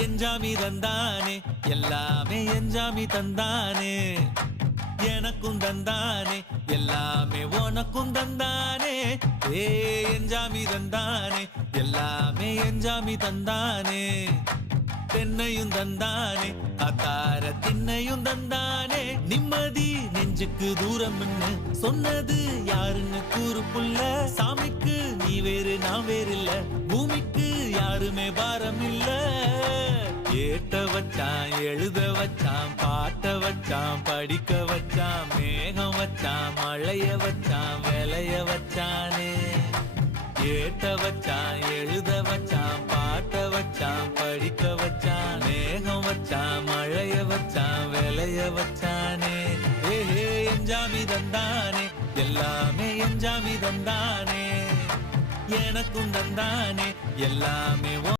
எஞ்சாமி தந்தானே எல்லாமே எஞ்சாமி தந்தானே எனக்கும் தந்தானே எல்லாமே உனக்கும் தந்தானே ஏ எஞ்சாமி தந்தானே எல்லாமே எஞ்சாமி தந்தானே தென்னையும் தந்தானே அத்தார திண்ணையும் தந்தானே நிம்மதி நெஞ்சுக்கு தூரம்னு சொன்னது யாருன்னு கூறு புள்ள சாமிக்கு நீ வேறு நான் வேறு இல்ல பூமிக்கு யாருமே பாரம் இல்ல ஏட்ட வச்சான் எழுத வச்சான் பாட்ட வச்சான் படிக்க வச்சான் மேகம் வச்சான் மழைய வச்சான் விளைய வச்சானே ஏட்ட வச்சான் எழுத வச்சான் பாட்ட வச்சான் படிக்க வச்சான் மேகம் வச்சான் மழைய வச்சான் விளைய வச்சானே ஏஹே எஞ்சாமி தந்தானே எல்லாமே எஞ்சாமி தந்தானே எனக்கும் தந்தானே எல்லாமே